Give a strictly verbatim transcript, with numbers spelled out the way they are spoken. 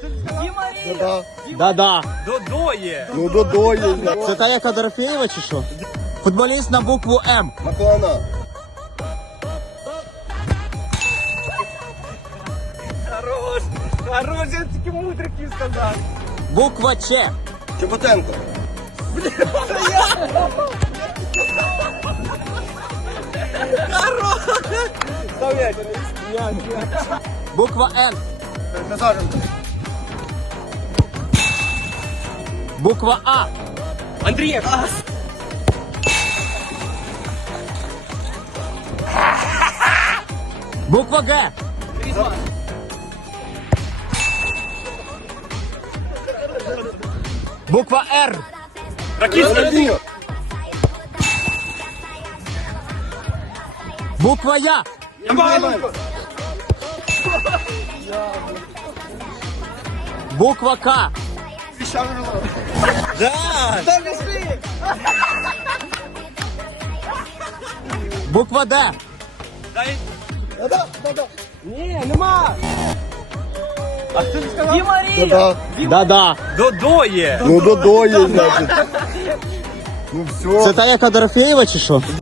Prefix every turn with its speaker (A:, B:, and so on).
A: Да-да.
B: Да-да.
C: Додо є.
A: Ну, Додо є.
B: Це та яка Дорофєєва чи що? Футболіст на букву М.
A: Маклана.
C: Хорош. Хорош, я тільки мудриків сказав.
B: Буква Ч.
A: Чеботенко.
C: Ставлять.
B: Буква Н.
A: Назаренко.
B: Буква А.
C: Андрієв.
B: Буква Г. Буква Р.
A: Рональдинho.
B: Буква Я.
C: Ямаленко.
B: Буква К.
C: Да.
B: Буква Д.
C: Дай.
A: Ні, нема.
C: А хто ти сказав?
A: Да-да.
B: Да-да.
C: Додо є.
A: Ну, Додо є, значить. Ну, все.
B: Це та яка Дорофєєва чи що?